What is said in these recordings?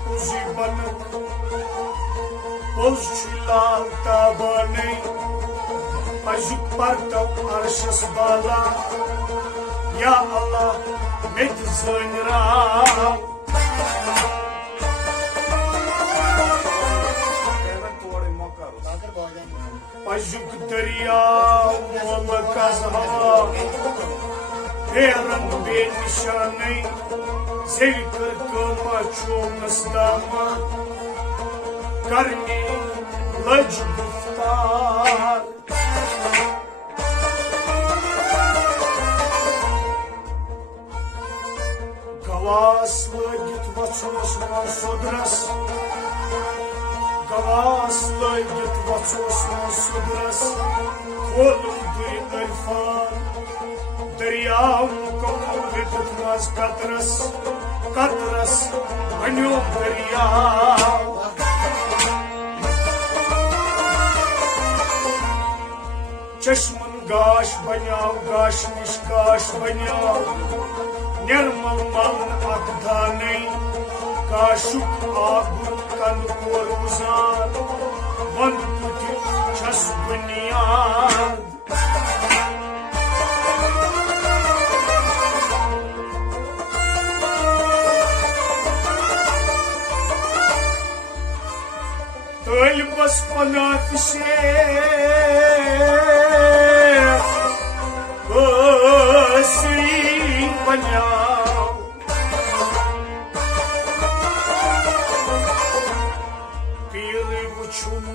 पुजी बन पुज लाल ताबाने अजुक पर तो अर्शस बाला या अल्लाह मित ज़नरा अजुक दरिया मोल कज़हा रंग बेनिशानी जिक्र कमा चोमस दामा करने लज गुफ्तार गवास लगित वचोस सुदरस गवास लगित वचोस सुदरस खोलूं दुई दरफान दरियाव मुकम्मल कतरस कतरस बन्यो दरियाव चश्मन गाश बन्याव गाश निष्काश बन्याव निर्मल मन अकदाने गाशुक आगुर कंद कोरुजार वंद पुति छस बुनियाद बस पनाफिशे कोसी बन्याव पीर वुचुन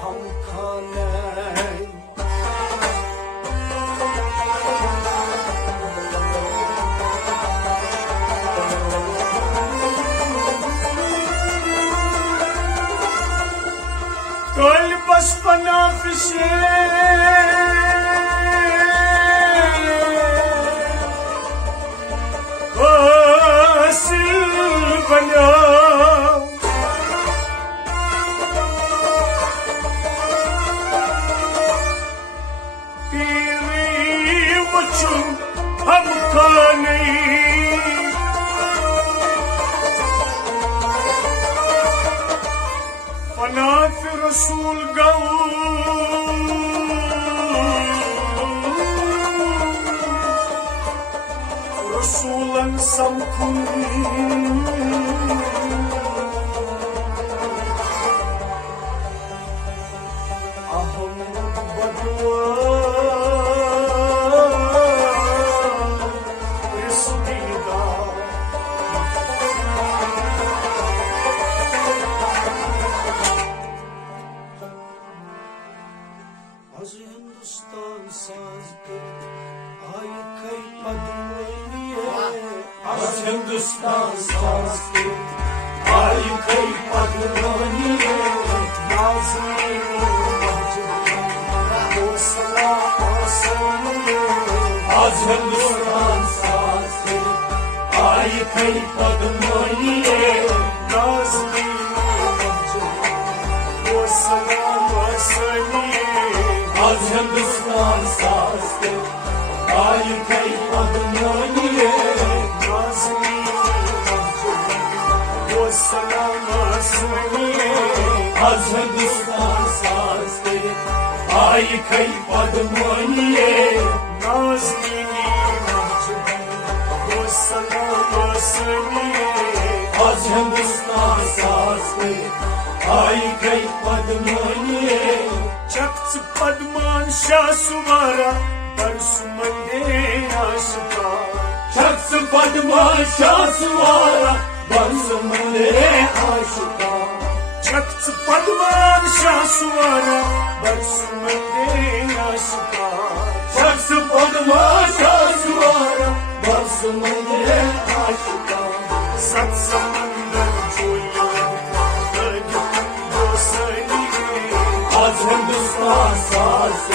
हम खाने बस पनाफिशे कोसी बन्याव पीरी वचुन हम खाने पनाफ रसूल गऊ रसूलन समकुन अहम बदवा हिंदुस्तान साज आय कई पदमनिये आज हिंदुस्तान साज आय कई पदमनिये नाज़नीन ओ सलाम आसनिये आज हिंदुस्तान साज आय कई पदमनिये नाज़नीन ओ सलाम आसनिये आज हिंदुस्तान साज आय कई पदमनिये नाज़नीन वो सलाम आसनिये आज हिंदुस्तान साज आय कई पदमनिये नाज़नीन वो सलाम आसनिये आज हिंदुस्तान साज आय कई पदमनिये चक्स पद्मान शाह सुवारा बरसुमंदे आशिका चक्स पद्मान शाह सुवारा बरसुमंदे आशिका चक्स पद्मान शाह सुवारा बरसुमंदे आशिका चक्स पद्मान शाह सुवारा बरसुमंदे आशिका सत समंदर जोया आज हिंदुस्तान साज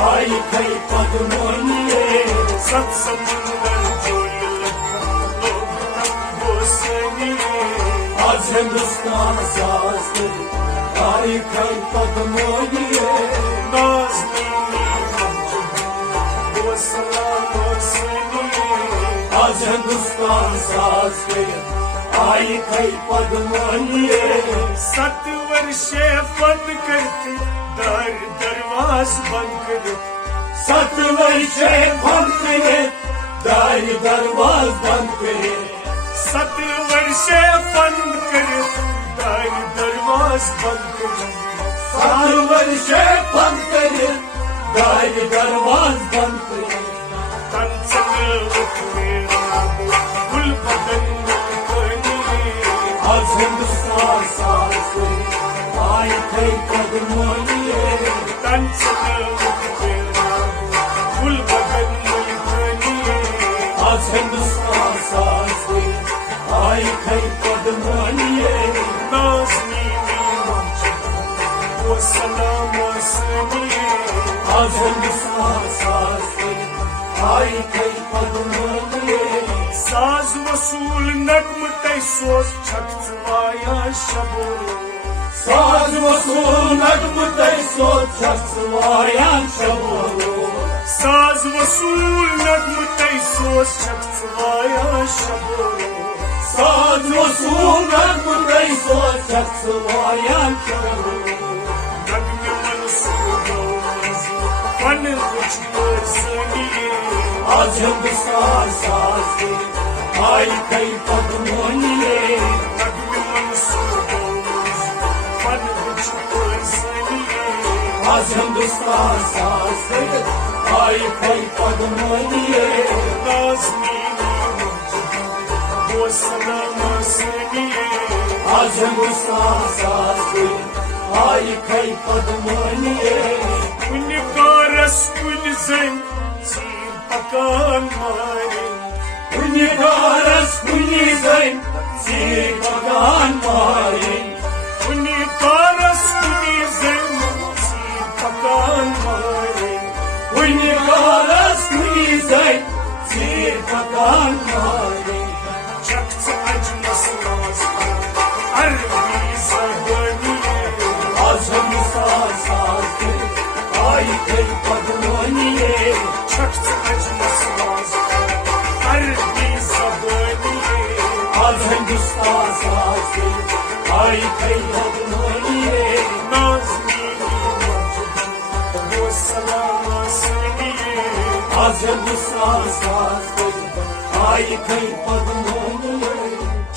आय कई पदमनिये सत समंदर आज हिंदुस्तान साज आय कई पदमनिये नाज़नीन वो सलाम आसनिये आज हिंदुस्तान साज करित आई कई पद्मनी 7 वर्षे बंद करते दार दरवाज बंद करित 7 वर्षे बंद करित दार दरवाज बंद करित 7 वर्षे बंद करित दार दरवाज बंद करित 7 वर्षे बंद करित दार दरवाज बंद करित गुल बदन आज हिंदुस्तान साज करित आई कई पद्मनी गुल बदन आज हिंदुस्तान साज करित आई कई पद्मनी नाज़नी वो सलाम आज हिंदुस्तान साज करित आई कई पद्मनी साज वसूल नगम तय सोच छक वाया शबो साज वसूल नगम तय सोच वाया शबो साज वसूल नगम तय सोच छक वाया शबो साज वसूल नगम तय सोच वाया शबो नगम मनसूब फन कुछ सनी आज हिंदुस्तान साज करित आई कई पद्मनी नगम मनसूब फन कुछ सनी आज हिंदुस्तान साज करित आई कई पद्मनी नाज़नी वो सलाम आज हिंदुस्तान साज करित आई कई पद्मनी कुन कारस कुन जन चीर पकान मारे कुनि कारस कुनि जन चीर पकान मारे कुन कारस कुन जन चीर पकान मारे कुनि कारस कुनि जन चीर पकान मारे चक अजमस नाज अरबी ज़बानी आज हिंदुस्तान साज करित आई कई पद्मनी चक अजमस नाज अरबी ज़बानी आज हिंदुस्तान साज करित आई कई पद्मनी नाज़नी वो सलाम आज हिंदुस्तान साज करित आई कई पद्मनी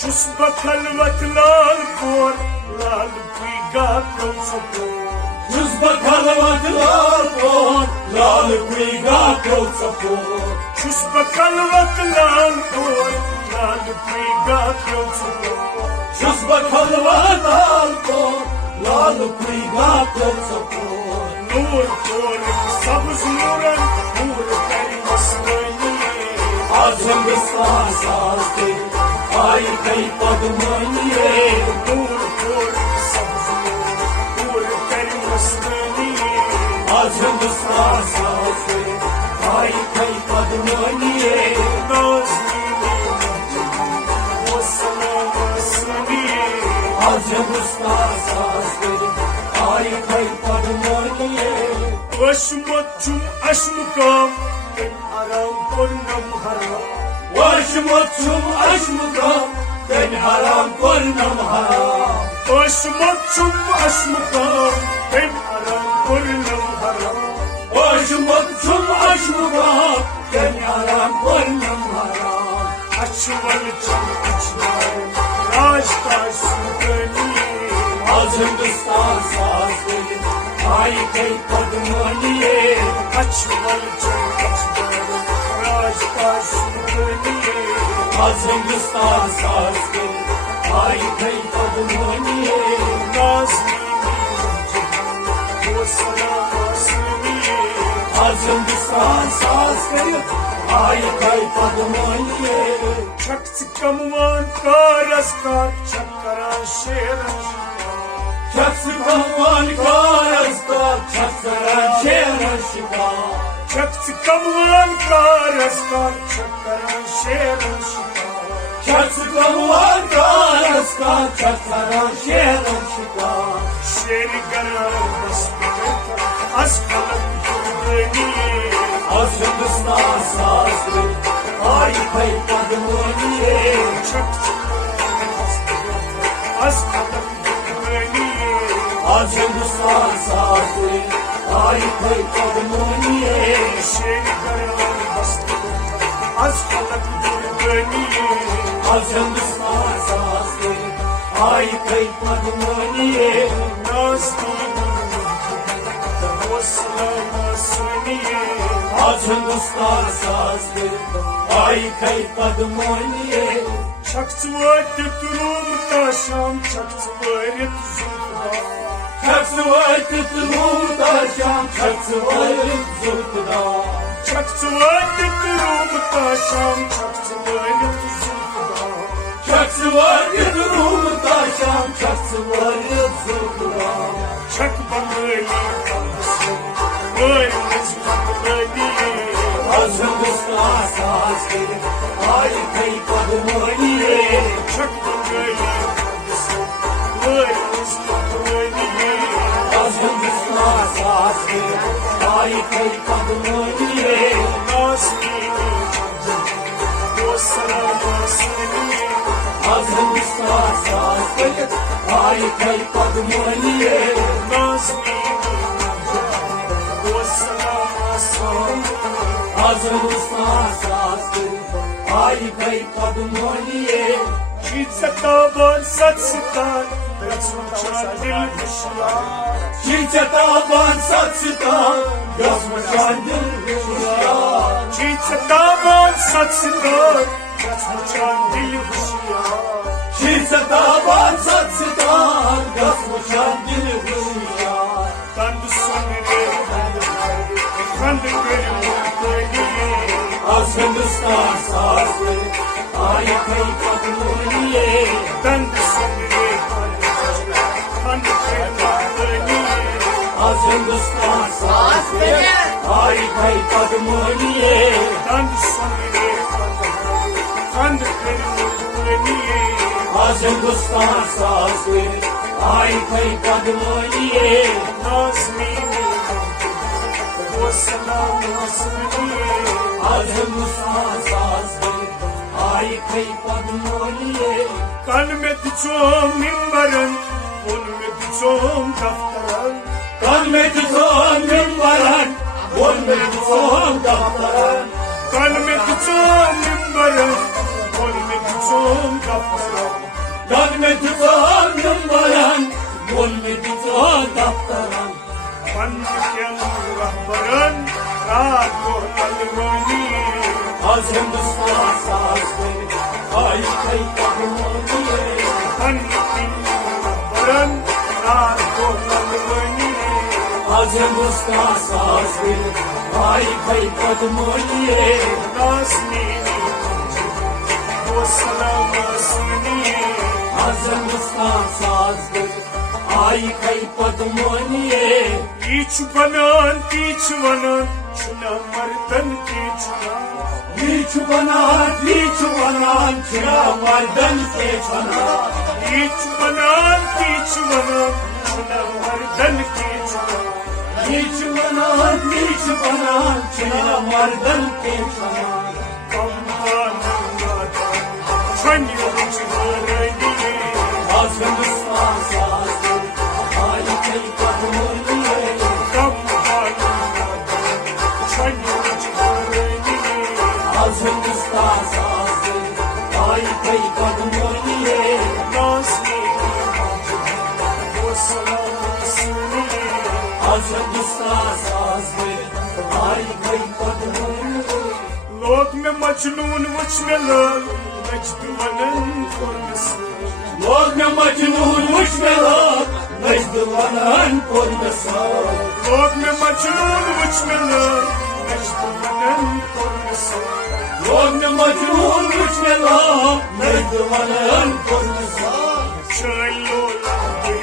चुस बखलवत लाल कोर लाल पीगा कौसको जुज बखलवत लाल कोर लाल कुईगा कौसको चुस बखलवत लाल कोर लाल पीगा कौसको जुज बखलवत लाल कोर लाल कुईगा कौसको नूर कोर सबज नूरन नूर करी मस्तानी आज हिंदुस्तान साज करित आई कई पद्मनी नूर कोर सबज नूर करी मस्तानी आज हिंदुस्तान साज करित आई कई पद्मनी नाज़नी वो सलाम आज हिंदुस्तान साज करित आई कई पद्मनी वशमचुम अश्मकाम आराम पूर्णम हराम वशमचुम अश्मकाम तेन हराम पूर्णम हराम वशमचुम अश्मकाम तेन आराम पूर्णम हराम वशमचुम अश्मकाम तेन हराम पूर्णम हराम अश्वल चम अचनार राजताज सुगनी आज हिंदुस्तान साज करित आई कई पद्मनी अश्वल चम अचनार राजताज सुगनी आज हिंदुस्तान साज करित आई कई पद्मनी नाज़नी वो सलाम आज हिंदुस्तान साज करित आई कई पद्मनी छक कमवान कारस्कार चक्करा शेर शख्स भगवान का रास्ता छकरा शेर शिकार शख्स कमवान का रास्ता चक्करा शेर शिकार शख्स भगवान का रास्ता छकरा शेर शिकार शेर गरार बस असफल आज हिंदुस्तान साज करित आई खै पद्मोनिये Az kalak beni आज हिंदुस्तान सासरे आई खै पद्मोनिये Şehir karalar bastı Az kalak beni आज हिंदुस्तान सासरे आई खै पद्मोनिये Nazlı Osman seniye आज हिंदुस्तान सासरे आई खै पद्मोनिये Çaktı durum taşam çaktı zulfa Çaksıvay tıtımur taşam çaksıvay zulkuda Çaktı durum taşam çaktı zulfa Çaksıvay tıtımur taşam çaksıvay zulkuda Çak bangali kalsın Ölmez bangali Az Hindustan saasleri ay kay padmoniye Çak bangali kalsın Ölmez bangali Az Hindustan saasleri ay kay padmoniye Nazlini O salama seni Az Hindustan saasleri ay kay padmoniye Nazlini O salama seni Az Hindustan saasleri ay kay padmoniye Çiçektaban saçsıdan Kaçmışan dil kuşlar Çiçektaban saçıdan yazmışan yılmışlar Çiçektaban saçsıdan Kaçmışan dil kuşlar Çiçektaban saçıdan yazmışan yılmışlar Ben de sonları Ben de görüm Az Hindustan saasleri ay kay padmoniye Ben de sonları Ben de görüm Az Hindustan saasleri ay kay padmoniye Ben de sonları Ben de görüm Az Hindustan saasleri ay kay padmoniye Nazmini O salama seni Az Hindustan saasleri ay kay padmoniye Kalmedi çoğum minberin Olmedi çoğum daftaran Kalmedi son minbaran olmedi son daftaran Kalmedi çoğum minberin Olmedi çoğum daftaran Kalmedi son minbaran olmedi son daftaran Pandiken rahbaran Rahat almani Az Hindustan saasleri ay kay padmoniye Pandiken rahbaran Rahat almani Az Hindustan saasleri ay kay padmoniye Nazmini O salama seni Az Hindustan saasleri ay kay padmoniye Ichbanan, chuna mardan ki chuna. Liçubanan çıra mardan ke çana Ichbanan, chuna mardan ki chuna. Liçubanan çıra mardan ke çana Kampanada, chanyo chharani. Az Hindustan saasleri ay kay padmoniye Kampanada, chanyo chharani. Az Hindustan saasleri ay kay padmoniye Nazli, o salama seni. Az Hindustan saasleri ay kay padmoniye लोक में मजनून मुझ में लोग मजदूरन kurması. Log me majnun muş me log Mecduvanan kornasa लोक में मजनून मुझ में लोग मजदूरन kurması. Log me majnun muş me log Mecduvanan kornasa Çaylo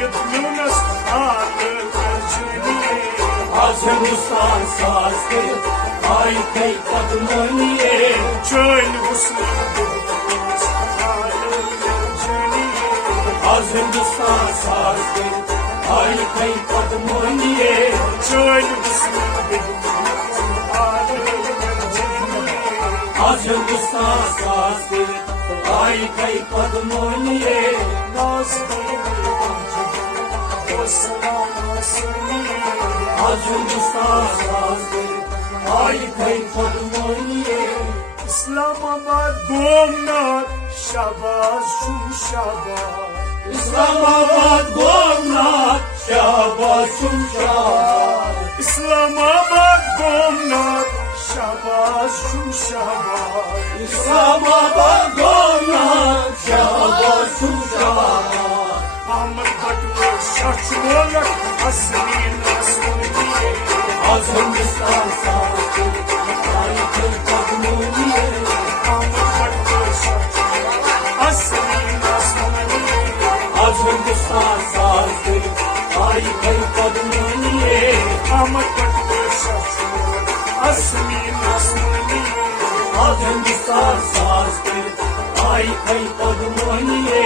yetmiyoruz ağır tercihini. Az Hindustan saasleri ay kay padmoniye Çaylo husnuduruz ağır tercihini. Az Hindustan saasleri ay kay padmoniye Çaylo husnuduruz ağır tercihini. Az Hindustan साज करित आई कई पद्मोनिये नाज सलाम सुनिए आज हिंदुस्तान साज करित आई कई पद्मोनिये इस्लामाबाद गोमनाथ शाबाश शुम शाबाश इस्लामाबाद गोमनाथ शाबाश शुम शाबाश इस्लामाबाद गोमनाथ शाबाश शुम शाबाश इस्लामाबाद गोमनाथ शाबाश शुम शाबाश अहमद बटवे शख्सोलक असली नस्लिए आज हिंदुस्तान साज करित आई कई पद्मोनिये अहमद बटवे शख्सोलक असली नस्लिए आज हिंदुस्तान साज करित आई कई पद्मोनिये अहमद बटवे शख्सोलक असली नस्लिए आज हिंदुस्तान साज करित आई कई पद्मोनिये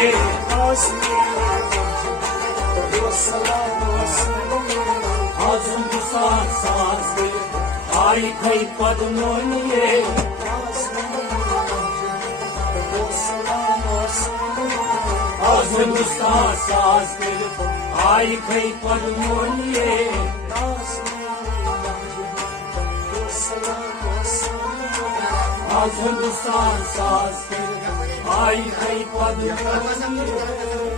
आज हिंदुस्तान साज करित आई कई पद्मोनिये आज हिंदुस्तान साज करित आई कई पद्मोनिये आज हिंदुस्तान साज करित आई कई पद्मोनिये